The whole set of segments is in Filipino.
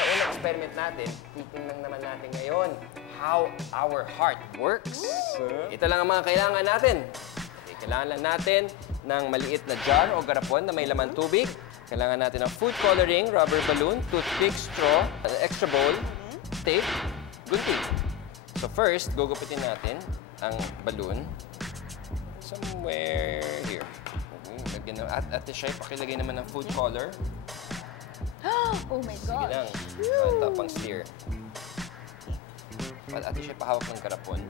sa unang experiment natin, titingnan naman natin ngayon how our heart works. Ito lang ang mga kailangan natin. Okay, kailangan lang natin ng maliit na jar o garapon na may laman tubig. Kailangan natin ng food coloring, rubber balloon, toothpick, straw, an extra bowl, tape, gunting. So first, gugupitin natin ang balloon somewhere here. Lagyan ng Ate Shai, pakilagay naman ng food color. Oh my Sige gosh. lang. Ito pang steer. Ate Shai, pahawak ng karapon.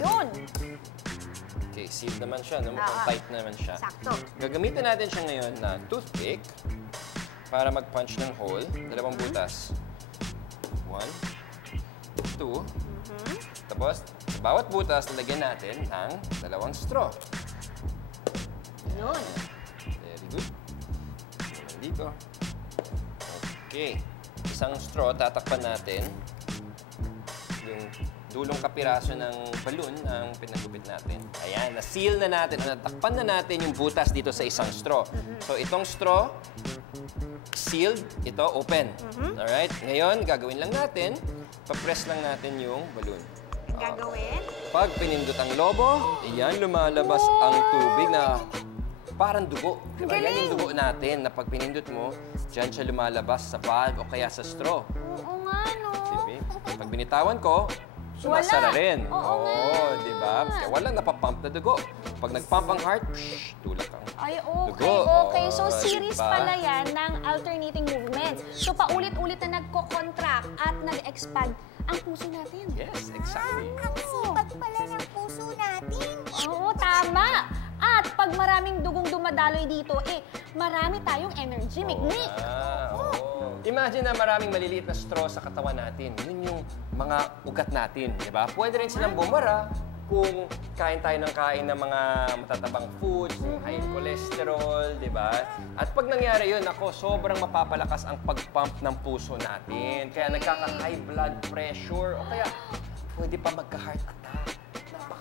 Yun. Okay, sealed naman siya. No? Mukhang tight naman siya. Sakto. Gagamitin natin siya ngayon na toothpick para mag-punch ng hole. Dalawang butas. 1, 2. Tapos, sa bawat butas, nalagyan natin ng dalawang straw. Yun. Very good. Dito. Okay. Isang straw, tatakpan natin yung dulong kapiraso ng balloon ang pinagupit natin. Ayan, na-seal na natin, natakpan na natin yung butas dito sa isang straw. So, itong straw, sealed, ito, open. Alright? Ngayon, gagawin lang natin, papress lang natin yung balloon. Gagawin? Pag pinindot ang lobo, ayan, lumalabas ang tubig na parang dugo. Diba? Yan yung dugo natin na pag pinindot mo, dyan siya lumalabas sa valve o kaya sa straw. Oo nga, no? Diba? Pag binitawan ko, sumasara rin. Oo, diba? Kaya walang napapump na dugo. Pag nagpump ang heart, tulak ang Ay, okay, dugo. okay. So, series diba? pala yan ng alternating movements. So, paulit-ulit na nagko-contract at nag-expand ang puso natin. Yes, exactly. Ang sipag pala ng puso natin. Oo, tama. At pag maraming dugong dumadaloy dito, marami tayong energy, Mikmik. Oo. Imagine na maraming maliliit na straw sa katawan natin. Yun yung mga ugat natin, di ba? Pwede rin silang bumara kung kain tayo ng kain ng mga matatabang foods, high in cholesterol, di ba? At pag nangyari yun, ako, sobrang mapapalakas ang pag-pump ng puso natin. Kaya nagkaka-high blood pressure o kaya pwede pa magka-heart attack.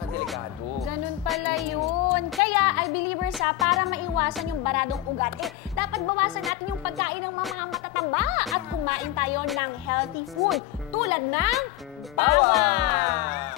Delikado. Ganun pala yun. Kaya, I believers para maiwasan yung baradong ugat, dapat bawasan natin yung pagkain ng mga matataba at kumain tayo ng healthy food tulad ng bawang.